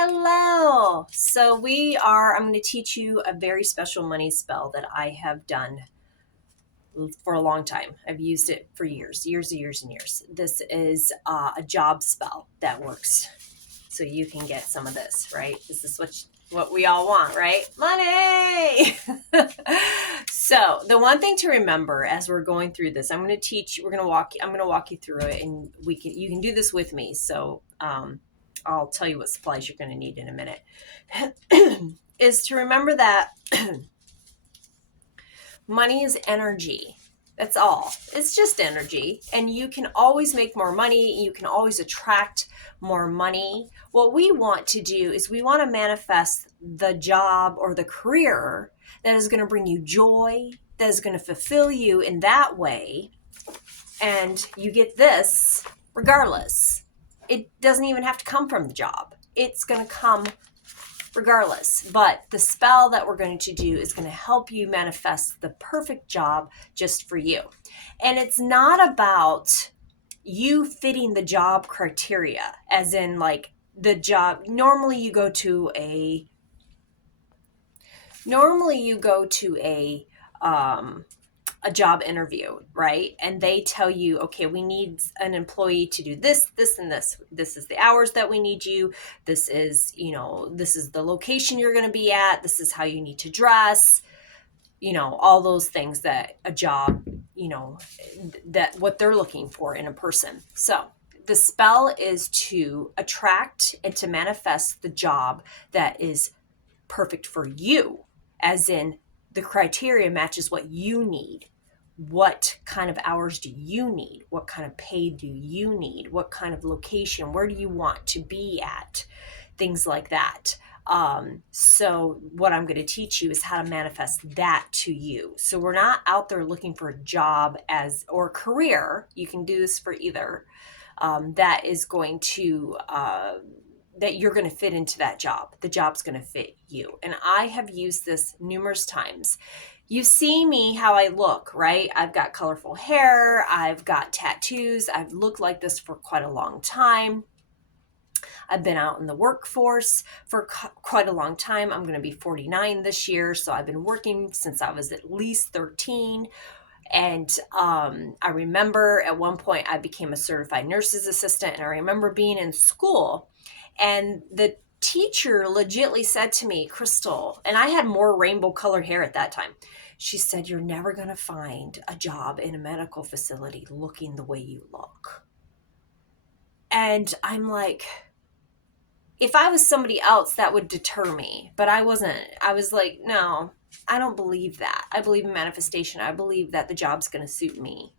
Hello. I'm going to teach you a very special money spell that I have done for a long time. I've used it for years and years. This is a job spell that works. So you can get some of this, right? This is what we all want, right? Money. So the one thing to remember as we're going through this, I'm going to walk you through it, and you can do this with me. So, I'll tell you what supplies you're going to need in a minute, is to remember that money is energy. That's all. It's just energy. And you can always make more money. You can always attract more money. What we want to do is we want to manifest the job or the career that is going to bring you joy, that is going to fulfill you in that way. And you get this regardless. It doesn't even have to come from the job. It's going to come regardless. But the spell that we're going to do is going to help you manifest the perfect job just for you. And it's not about you fitting the job criteria, as in like the job. Normally you go to a job interview, right? And they tell you, okay, we need an employee to do this, this, and this. This is the hours that we need you. This is the location you're going to be at. This is how you need to dress. All those things that a job, that what they're looking for in a person. So the spell is to attract and to manifest the job that is perfect for you, as in the criteria matches what you need. What kind of hours do you need? What kind of pay do you need? What kind of location? Where do you want to be at? Things like that. So what I'm going to teach you is how to manifest that to you. So we're not out there looking for a job or career. You can do this for either. That is going to, that you're going to fit into that job. The job's going to fit you. And I have used this numerous times. You see me, how I look, right? I've got colorful hair. I've got tattoos. I've looked like this for quite a long time. I've been out in the workforce for quite a long time. I'm going to be 49 this year. So I've been working since I was at least 13. And I remember at one point I became a certified nurse's assistant. And I remember being in school, and the teacher legitly said to me, Crystal, and I had more rainbow colored hair at that time. She said, you're never going to find a job in a medical facility looking the way you look. And I'm like, if I was somebody else, that would deter me. But I wasn't. I was like, no, I don't believe that. I believe in manifestation. I believe that the job's going to suit me.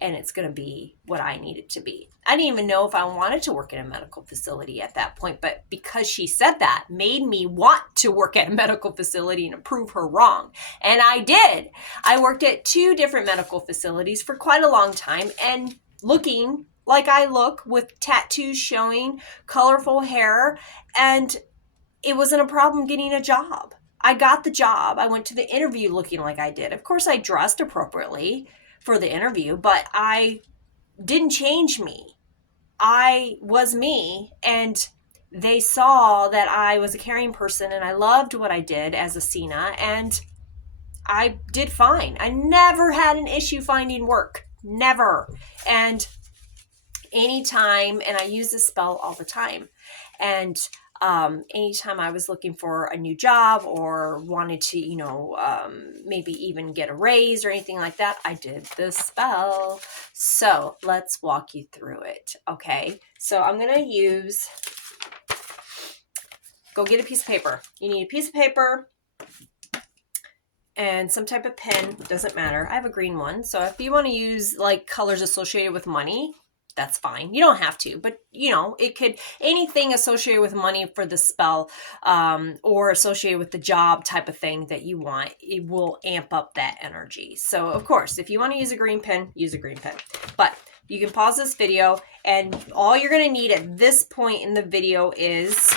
And it's going to be what I need it to be. I didn't even know if I wanted to work in a medical facility at that point, but because she said that, made me want to work at a medical facility and prove her wrong. And I did. I worked at 2 different medical facilities for quite a long time, and looking like I look, with tattoos showing, colorful hair, and it wasn't a problem getting a job. I got the job. I went to the interview looking like I did. Of course, I dressed appropriately for the interview, but I didn't change me. I was me, and they saw that I was a caring person, and I loved what I did as a Cena, and I did fine. I never had an issue finding work. Never. And anytime, and I use this spell all the time, and anytime I was looking for a new job or wanted to, maybe even get a raise or anything like that, I did this spell. So let's walk you through it. Okay. So I'm going to go get a piece of paper. You need a piece of paper and some type of pen. Doesn't matter. I have a green one. So if you want to use like colors associated with money, that's fine. You don't have to, but it could, anything associated with money for the spell, or associated with the job type of thing that you want, it will amp up that energy. So of course, if you want to use a green pen, use a green pen, but you can pause this video, and all you're going to need at this point in the video is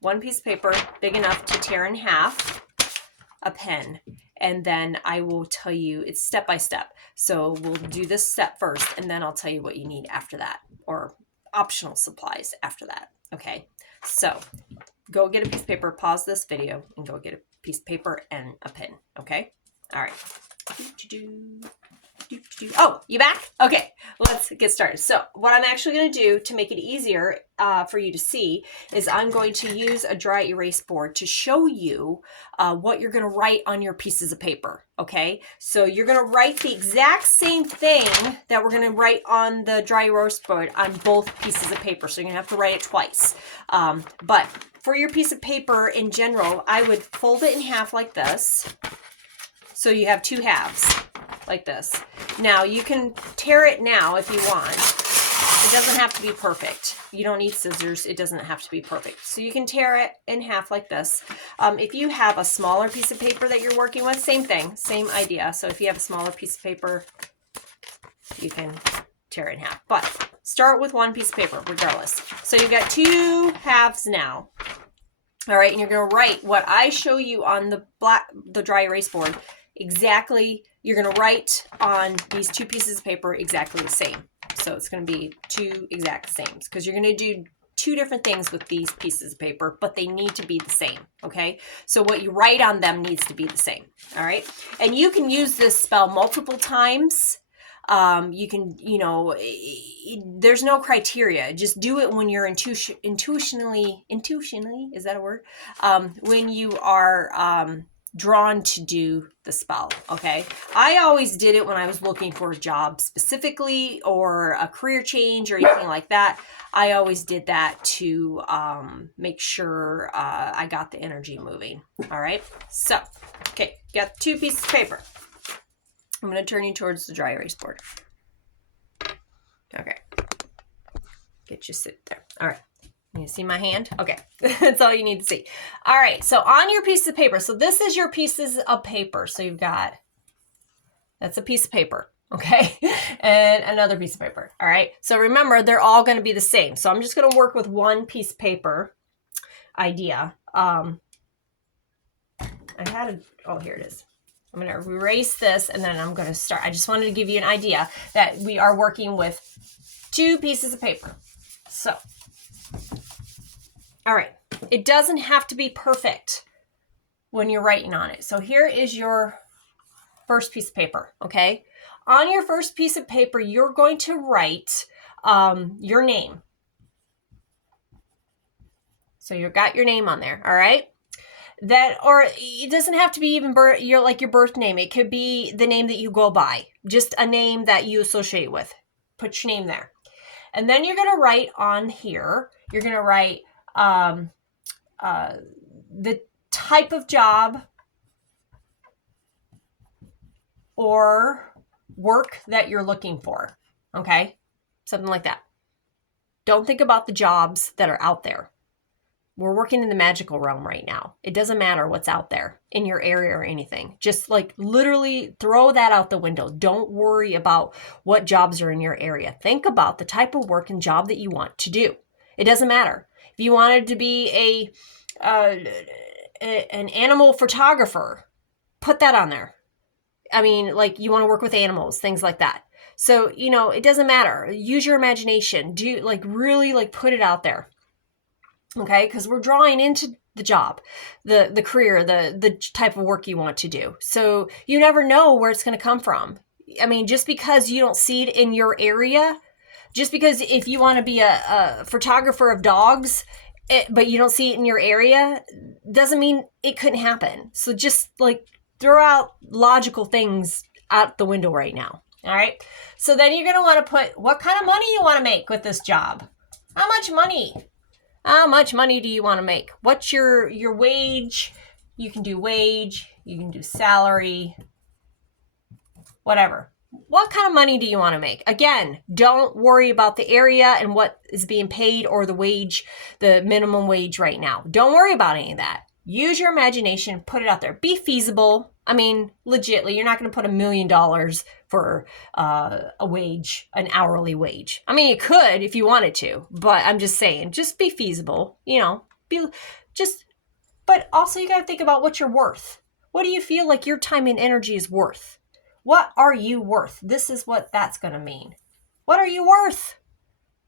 one piece of paper big enough to tear in half, a pen, and then I will tell you, it's step by step. So we'll do this step first, and then I'll tell you what you need after that, or optional supplies after that. Okay. So go get a piece of paper, pause this video, and go get a piece of paper and a pen, okay? All right. Oh, you back? Okay, let's get started. So what I'm actually going to do to make it easier for you to see is I'm going to use a dry erase board to show you what you're going to write on your pieces of paper, okay? So you're going to write the exact same thing that we're going to write on the dry erase board on both pieces of paper. So you're going to have to write it twice. But for your piece of paper in general, I would fold it in half like this. So you have two halves like this. Now you can tear it now if you want. It doesn't have to be perfect. You don't need scissors. It doesn't have to be perfect. So you can tear it in half like this. If you have a smaller piece of paper that you're working with, same thing, same idea. So if you have a smaller piece of paper, you can tear it in half. But start with one piece of paper regardless. So you've got two halves now. All right, and you're going to write what I show you on the dry erase board. Exactly, you're going to write on these two pieces of paper exactly the same. So it's going to be two exact sames because you're going to do two different things with these pieces of paper, but they need to be the same, okay? So what you write on them needs to be the same, all right? And you can use this spell multiple times. You can, there's no criteria. Just do it when you're intuitionally, is that a word? When you are drawn to do the spell, okay? I always did it when I was looking for a job specifically or a career change or anything like that. I always did that to make sure I got the energy moving, all right? So, okay, got two pieces of paper. I'm going to turn you towards the dry erase board. Okay. Get you sit there. All right. You see my hand? Okay. That's all you need to see. All right. So on your piece of paper. So this is your pieces of paper. So you've got, that's a piece of paper. Okay. And another piece of paper. All right. So remember, they're all going to be the same. So I'm just going to work with one piece of paper idea. Oh, here it is. I'm going to erase this and then I'm going to start. I just wanted to give you an idea that we are working with two pieces of paper. So, all right. It doesn't have to be perfect when you're writing on it. So here is your first piece of paper, okay? On your first piece of paper, you're going to write your name. So you've got your name on there, all right? That, or it doesn't have to be even your birth name. It could be the name that you go by, just a name that you associate with. Put your name there. And then you're going to write on here, you're going to write the type of job or work that you're looking for. Okay? Something like that. Don't think about the jobs that are out there. We're working in the magical realm right now. It doesn't matter what's out there in your area or anything. Just like literally throw that out the window. Don't worry about what jobs are in your area. Think about the type of work and job that you want to do. It doesn't matter. If you wanted to be an animal photographer, put that on there. I mean, like you want to work with animals, things like that. So, it doesn't matter. Use your imagination. Really put it out there. Okay, because we're drawing into the job, the career, the type of work you want to do. So you never know where it's going to come from. I mean, just because you don't see it in your area, just because if you want to be a photographer of dogs, but you don't see it in your area, doesn't mean it couldn't happen. So just throw out logical things out the window right now. All right. So then you're going to want to put what kind of money you want to make with this job. How much money? How much money do you want to make? What's your wage? You can do wage, you can do salary, whatever. What kind of money do you want to make? Again, don't worry about the area and what is being paid or the wage, the minimum wage right now. Don't worry about any of that. Use your imagination, put it out there. Be feasible. I mean, legitly, you're not going to put $1 million for a wage, an hourly wage. I mean, you could if you wanted to, but I'm just saying, just be feasible, but also you got to think about what you're worth. What do you feel like your time and energy is worth? What are you worth? This is what that's going to mean. What are you worth?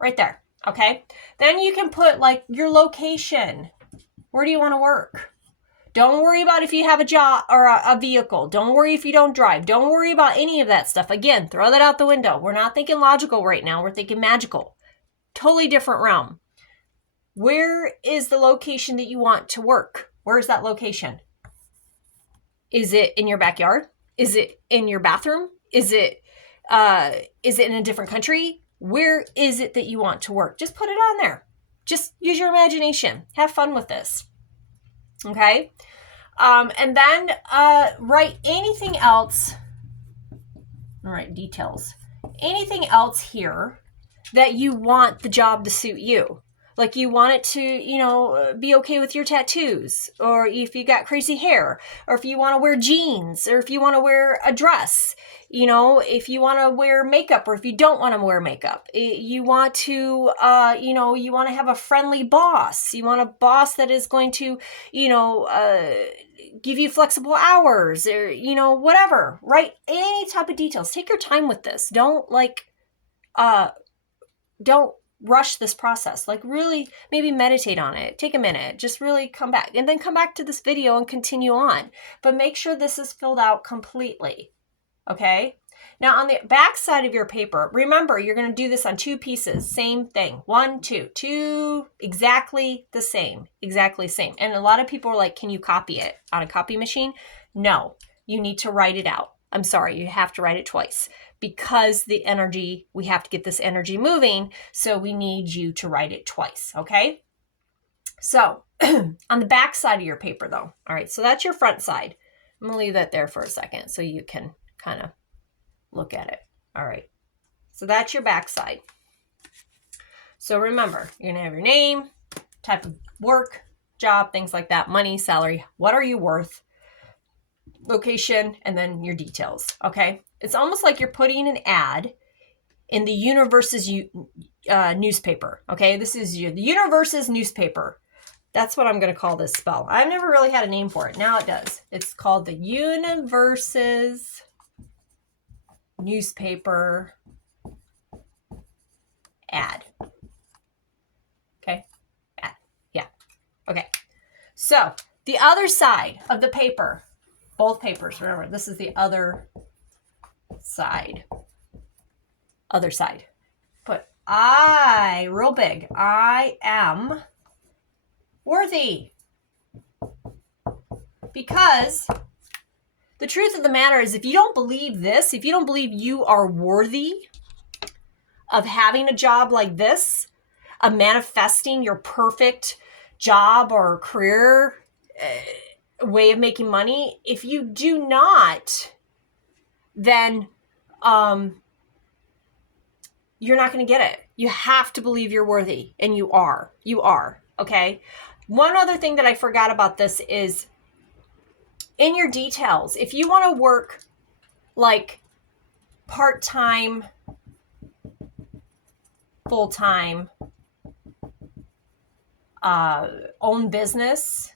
Right there. Okay. Then you can put your location. Where do you want to work? Don't worry about if you have a job or a vehicle. Don't worry if you don't drive. Don't worry about any of that stuff. Again, throw that out the window. We're not thinking logical right now. We're thinking magical. Totally different realm. Where is the location that you want to work? Where is that location? Is it in your backyard? Is it in your bathroom? Is it in a different country? Where is it that you want to work? Just put it on there. Just use your imagination. Have fun with this. Okay? And then write anything else. All right, details. Anything else here that you want the job to suit you. Like you want it to, be okay with your tattoos, or if you got crazy hair, or if you want to wear jeans, or if you want to wear a dress, if you want to wear makeup, or if you don't want to wear makeup. You want to, you want to have a friendly boss. You want a boss that is going to, give you flexible hours, or, whatever. Write any type of details. Take your time with this. Don't rush this process. Like really maybe meditate on it. Take a minute. Just really come back. And then come back to this video and continue on. But make sure this is filled out completely. Okay? Now on the back side of your paper, remember you're going to do this on 2 pieces. Same thing. 1, 2. 2 exactly the same. Exactly same. And a lot of people are like, can you copy it on a copy machine? No. You need to write it out. I'm sorry, you have to write it twice because we have to get this energy moving. So we need you to write it twice. Okay. So on the back side of your paper though. All right. So that's your front side. I'm going to leave that there for a second so you can kind of look at it. All right. So that's your back side. So remember, you're going to have your name, type of work, job, things like that, money, salary. What are you worth? Location, and then your details. Okay. It's almost like you're putting an ad in the Universe's newspaper. Okay. This is the Universe's newspaper. That's what I'm going to call this spell. I've never really had a name for it. Now it does. It's called the Universe's newspaper ad. Okay. Ad. Yeah. Okay. So the other side of the paper, both papers, remember, this is the other side. Other side. Put real big. I am worthy. Because the truth of the matter is, if you don't believe this, if you don't believe you are worthy of having a job like this, of manifesting your perfect job or career way of making money, if you do not, then you're not going to get it. You have to believe you're worthy, and you are. You are. Okay. One other thing that I forgot about this is in your details, if you want to work like part-time, full-time, own business,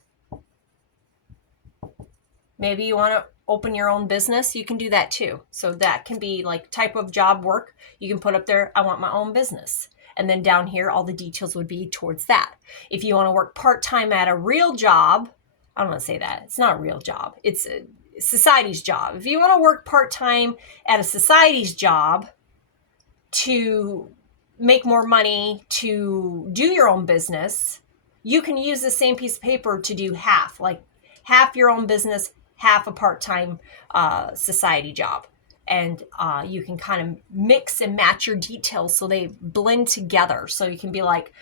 maybe you want to open your own business, you can do that too. So that can be like type of job work. You can put up there, I want my own business. And then down here, all the details would be towards that. If you want to work part-time at a real job, I don't want to say that. It's not a real job. It's a society's job. If you want to work part-time at a society's job to make more money, to do your own business, you can use the same piece of paper to do half, like half your own business, half a part-time society job. And you can kind of mix and match your details so they blend together. So you can be like,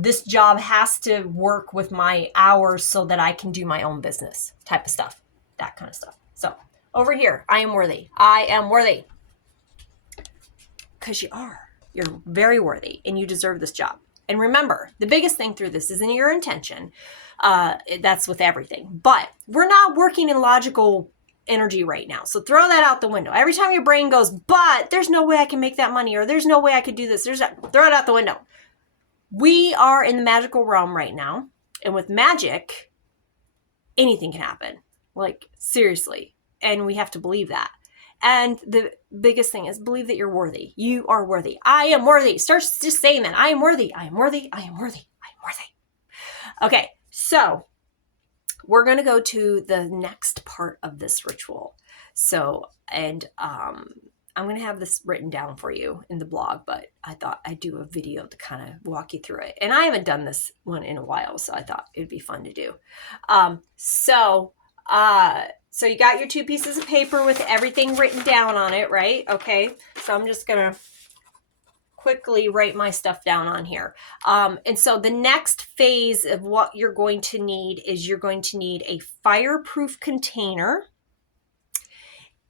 this job has to work with my hours so that I can do my own business type of stuff, that kind of stuff. So over here, I am worthy. I am worthy. Because you are. You're very worthy and you deserve this job. And remember, the biggest thing through this is in your intention. That's with everything. But we're not working in logical energy right now. So throw that out the window. Every time your brain goes, but there's no way I can make that money, or there's no way I could do this, throw it out the window. We are in the magical realm right now. And with magic, anything can happen. Like, seriously. And we have to believe that. And the biggest thing is believe that you're worthy. You are worthy. I am worthy. Start just saying that. I am worthy. I am worthy. I am worthy. I am worthy. Okay. So we're going to go to the next part of this ritual. So, and I'm going to have this written down for you in the blog, but I thought I'd do a video to kind of walk you through it. And I haven't done this one in a while, so I thought it'd be fun to do. So you got your 2 pieces of paper with everything written down on it, right? Okay. So I'm just going to quickly write my stuff down on here. And so the next phase of what you're going to need is you're going to need a fireproof container.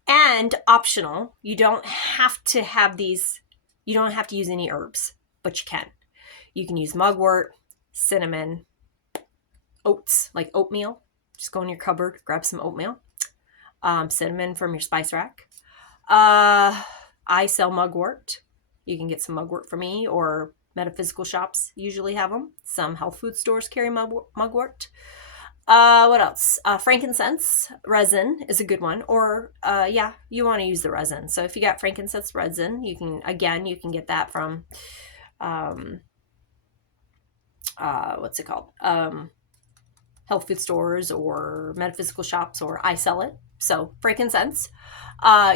And optional, you don't have to have these, you don't have to use any herbs, but you can. You can use mugwort, cinnamon, oats, like oatmeal. Just go in your cupboard, grab some oatmeal. Cinnamon from your spice rack. I sell mugwort. You can get some mugwort from me, or metaphysical shops usually have them. Some health food stores carry mugwort. What else? Frankincense resin is a good one. Or, you want to use the resin. So if you got frankincense resin, you can get that from, what's it called? Health food stores or metaphysical shops, or I sell it. So frankincense.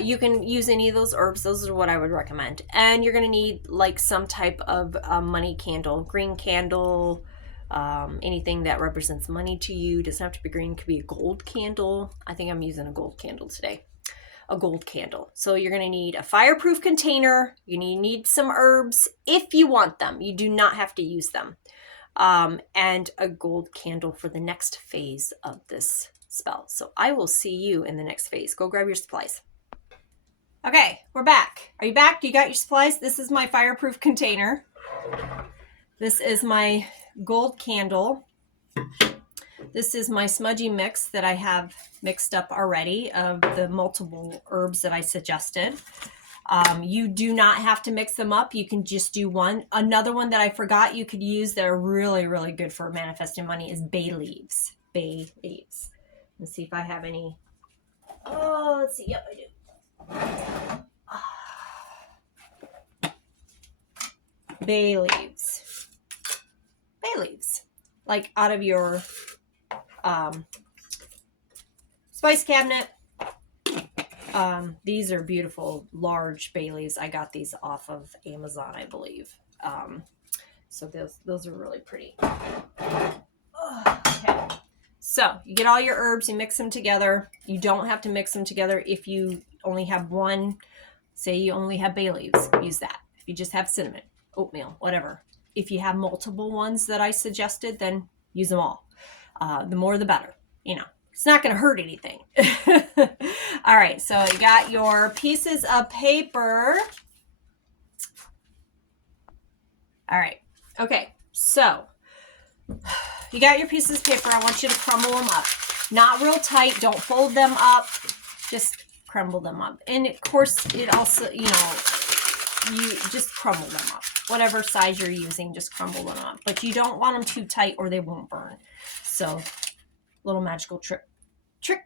You can use any of those herbs. Those are what I would recommend. And you're going to need like some type of money candle, green candle, anything that represents money to you. Doesn't have to be green, could be a gold candle. I think I'm using a gold candle today. A gold candle. So you're going to need a fireproof container. You need some herbs if you want them. You do not have to use them. And a gold candle for the next phase of this spell. So I will see you in the next phase. Go grab your supplies. Okay, we're back. Are you back? You got your supplies? This is my fireproof container. This is my gold candle. This is my smudgy mix that I have mixed up already of the multiple herbs that I suggested. You do not have to mix them up. You can just do one. Another one that I forgot you could use that are really, really good for manifesting money is bay leaves. Bay leaves. Let's see if I have any. Oh, let's see. Yep, I do. Bay leaves. Bay leaves. Like out of your spice cabinet. These are beautiful, large bay leaves. I got these off of Amazon, I believe. So those are really pretty. Okay. So you get all your herbs, you mix them together. You don't have to mix them together if you only have one. Say you only have bay leaves, use that. If you just have cinnamon, oatmeal, whatever. If you have multiple ones that I suggested, then use them all. The more the better, you know. It's not going to hurt anything. All right, so you got your pieces of paper. All right, okay, so you got your pieces of paper. I want you to crumble them up. Not real tight. Don't fold them up. Just crumble them up. And of course, it also, you just crumble them up. Whatever size you're using, just crumble them up. But you don't want them too tight or they won't burn. So, little magical trick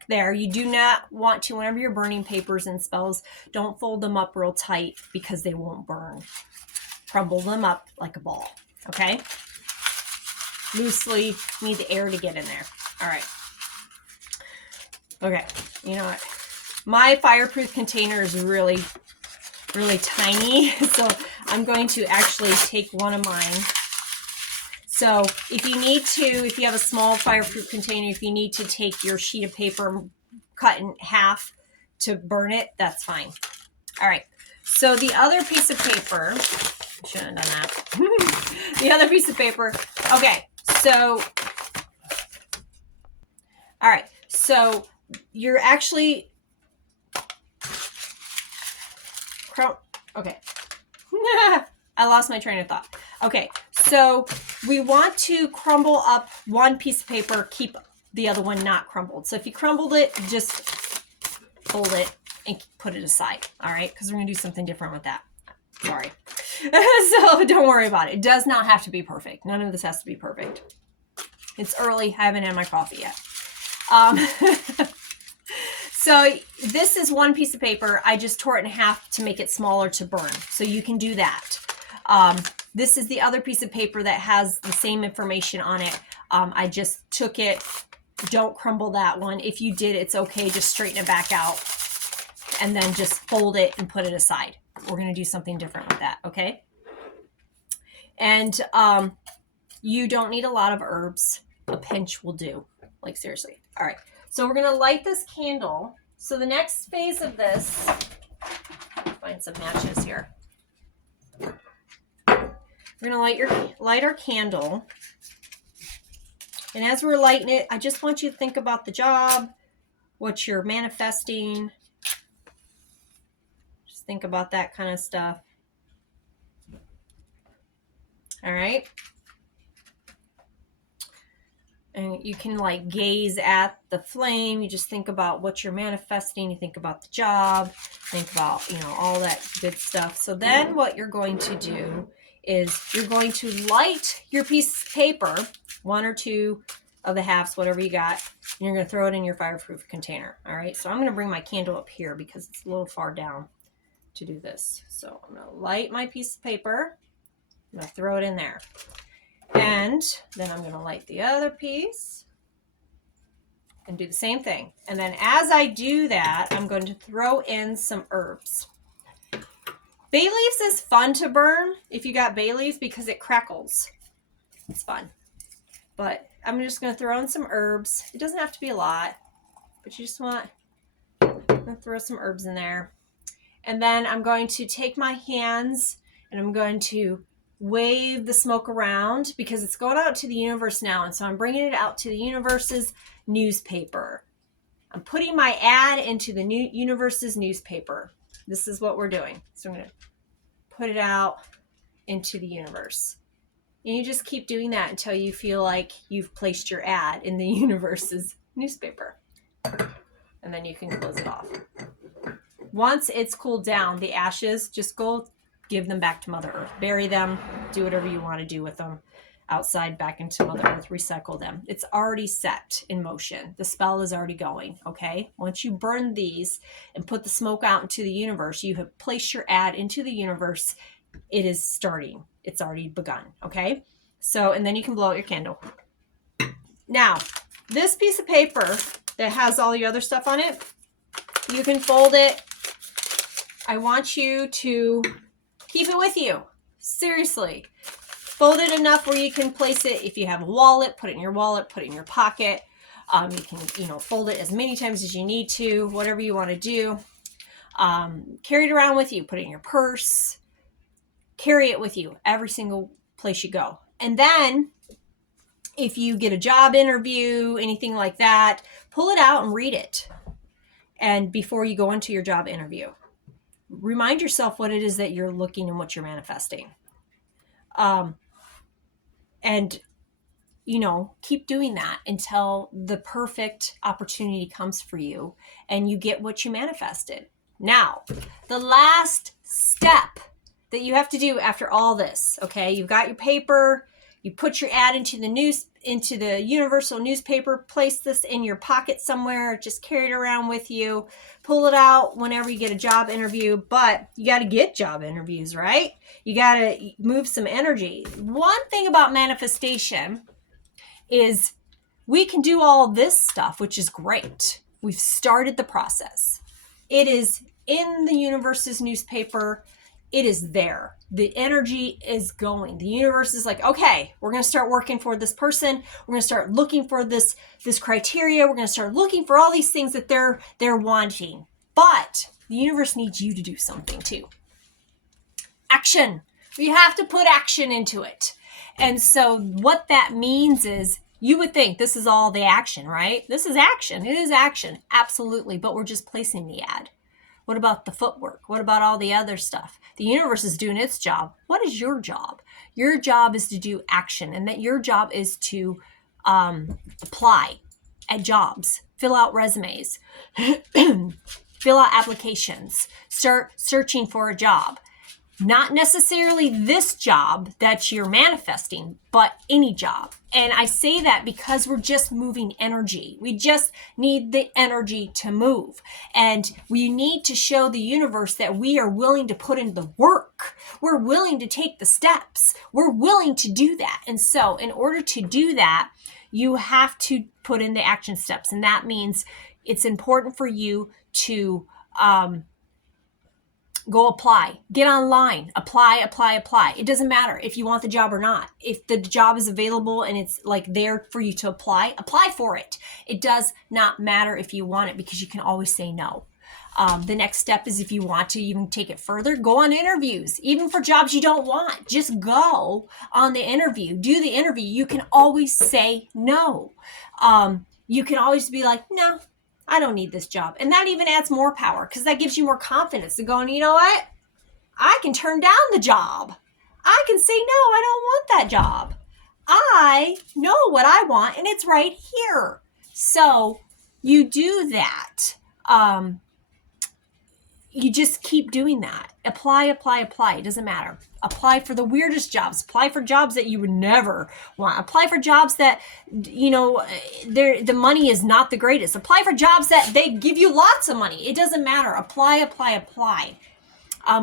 there. You do not want to, whenever you're burning papers and spells, don't fold them up real tight because they won't burn. Crumble them up like a ball. Okay? Loosely, need the air to get in there. All right. Okay, you know what? My fireproof container is really, really tiny, so I'm going to actually take one of mine. So if you have a small fireproof container, if you need to take your sheet of paper, cut in half to burn it, that's fine. All right, so the other piece of paper, I shouldn't have done that. The other piece of paper, okay, so, all right, so you're actually, okay. I lost my train of thought. Okay, so we want to crumble up one piece of paper, keep the other one not crumbled. So if you crumbled it, just fold it and put it aside, all right? Because we're going to do something different with that. Sorry. So don't worry about it. It does not have to be perfect. None of this has to be perfect. It's early. I haven't had my coffee yet. So this is one piece of paper. I just tore it in half to make it smaller to burn. So you can do that. This is the other piece of paper that has the same information on it. I just took it. Don't crumble that one. If you did, it's okay. Just straighten it back out and then just fold it and put it aside. We're going to do something different with that, okay? And you don't need a lot of herbs. A pinch will do. Like, seriously. All right. So we're going to light this candle. So the next phase of this, find some matches here. We're going to light our candle. And as we're lighting it, I just want you to think about the job, what you're manifesting. Just think about that kind of stuff. All right. And you can like gaze at the flame. You just think about what you're manifesting. You think about the job, think about, you know, all that good stuff. So then what you're going to do is you're going to light your piece of paper, one or two of the halves, whatever you got, and you're going to throw it in your fireproof container. All right. So I'm going to bring my candle up here because it's a little far down to do this. So I'm going to light my piece of paper. I'm going to throw it in there. And then I'm going to light the other piece and do the same thing. And then as I do that, I'm going to throw in some herbs. Bay leaves is fun to burn if you got bay leaves because it crackles. It's fun. But I'm just going to throw in some herbs. It doesn't have to be a lot, but you just want to throw some herbs in there. And then I'm going to take my hands and I'm going to wave the smoke around because it's going out to the universe now. And so I'm bringing it out to the universe's newspaper. I'm putting my ad into the new universe's newspaper. This is what we're doing. So I'm going to put it out into the universe. And you just keep doing that until you feel like you've placed your ad in the universe's newspaper. And then you can close it off. Once it's cooled down, the ashes, just go give them back to Mother Earth. Bury them. Do whatever you want to do with them. Outside, back into Mother Earth. Recycle them. It's already set in motion. The spell is already going, okay? Once you burn these and put the smoke out into the universe, you have placed your ad into the universe. It is starting. It's already begun, okay? So, and then you can blow out your candle. Now, this piece of paper that has all the other stuff on it, you can fold it. I want you to keep it with you. Seriously. Fold it enough where you can place it. If you have a wallet, put it in your wallet, put it in your pocket. You can, fold it as many times as you need to, whatever you want to do. Carry it around with you. Put it in your purse. Carry it with you every single place you go. And then if you get a job interview, anything like that, pull it out and read it. And before you go into your job interview, remind yourself what it is that you're looking and what you're manifesting. And, keep doing that until the perfect opportunity comes for you and you get what you manifested. Now, the last step that you have to do after all this, okay, you've got your paper, you put your ad into the universal newspaper, place this in your pocket somewhere, just carry it around with you, pull it out whenever you get a job interview, but you got to get job interviews, right? You got to move some energy. One thing about manifestation is we can do all this stuff, which is great. We've started the process. It is in the universe's newspaper. It is there. The energy is going. The universe is like, okay, we're going to start working for this person. We're going to start looking for this criteria. We're going to start looking for all these things that they're wanting. But the universe needs you to do something too. Action. You have to put action into it. And so what that means is you would think this is all the action, right? This is action. It is action. Absolutely. But we're just placing the ad. What about the footwork? What about all the other stuff? The universe is doing its job. What is your job? Your job is to do action, and that your job is to apply at jobs, fill out resumes, fill out applications, start searching for a job. Not necessarily this job that you're manifesting, but any job. And I say that because we're just moving energy. We just need the energy to move. And we need to show the universe that we are willing to put in the work. We're willing to take the steps. We're willing to do that. And so in order to do that, You have to put in the action steps. And that means it's important for you to go apply, get online, apply. It doesn't matter if you want the job or not. If the job is available and it's like there for you to apply for it. It does not matter if you want it, because you can always say no. The next step is, if you want to even take it further, go on interviews, even for jobs you don't want. Just go on the interview, do the interview. You can always say no. You can always be like, no, I don't need this job. And that even adds more power, because that gives you more confidence to go, and you know what? I can turn down the job. I can say, no, I don't want that job. I know what I want, and it's right here. So you do that. You just keep doing that. Apply. It doesn't matter. Apply for the weirdest jobs. Apply for jobs that you would never want. Apply for jobs that, the money is not the greatest. Apply for jobs that they give you lots of money. It doesn't matter. Apply.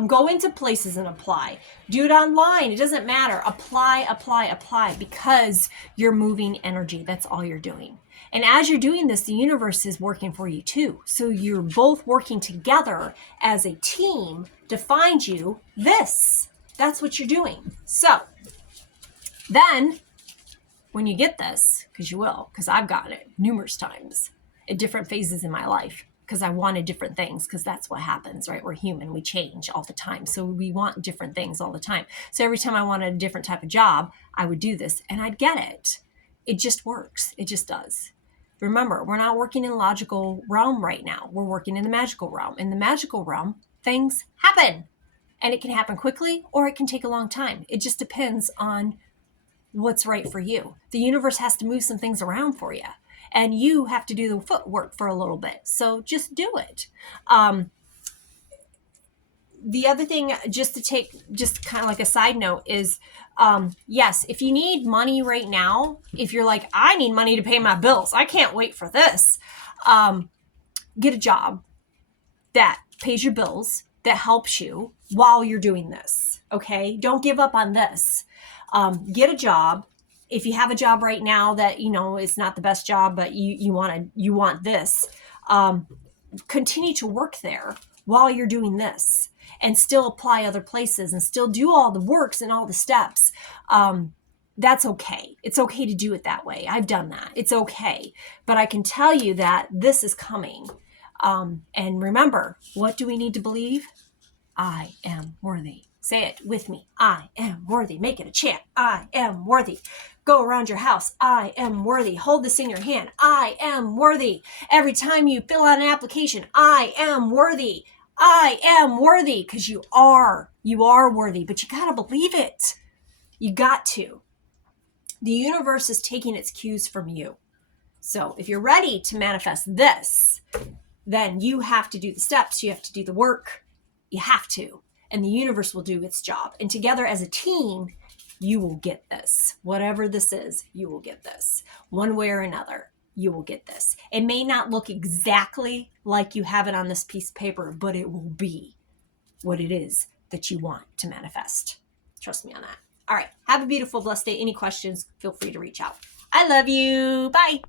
Go into places and apply. Do it online. It doesn't matter. Apply, because you're moving energy. That's all you're doing. And as you're doing this, the universe is working for you too. So you're both working together as a team to find you this. That's what you're doing. So then when you get this, because you will, because I've gotten it numerous times at different phases in my life, because I wanted different things, because that's what happens, right? We're human. We change all the time. So we want different things all the time. So every time I wanted a different type of job, I would do this and I'd get it. It just works. It just does. Remember, we're not working in the logical realm right now. We're working in the magical realm. In the magical realm, things happen. And it can happen quickly or it can take a long time. It just depends on what's right for you. The universe has to move some things around for you. And you have to do the footwork for a little bit. So just do it. The other thing, just kind of like a side note, is yes, if you need money right now, if you're like, I need money to pay my bills, I can't wait for this, get a job that pays your bills, that helps you while you're doing this. Okay, don't give up on this. Get a job. If you have a job right now that it's not the best job, but you want this, continue to work there while you're doing this, and still apply other places and still do all the works and all the steps. That's okay. It's okay to do it that way. I've done that. It's okay. But I can tell you that this is coming. And remember, what do we need to believe? I am worthy. Say it with me. I am worthy. Make it a chant. I am worthy. Go around your house. I am worthy. Hold this in your hand. I am worthy. Every time you fill out an application, I am worthy. I am worthy, because you are worthy, but you got to believe it. You got to. The universe is taking its cues from you. So if you're ready to manifest this, then you have to do the steps. You have to do the work. You have to. And the universe will do its job. And together as a team, you will get this. Whatever this is, you will get this. One way or another, you will get this. It may not look exactly like you have it on this piece of paper, but it will be what it is that you want to manifest. Trust me on that. All right. Have a beautiful, blessed day. Any questions, feel free to reach out. I love you. Bye.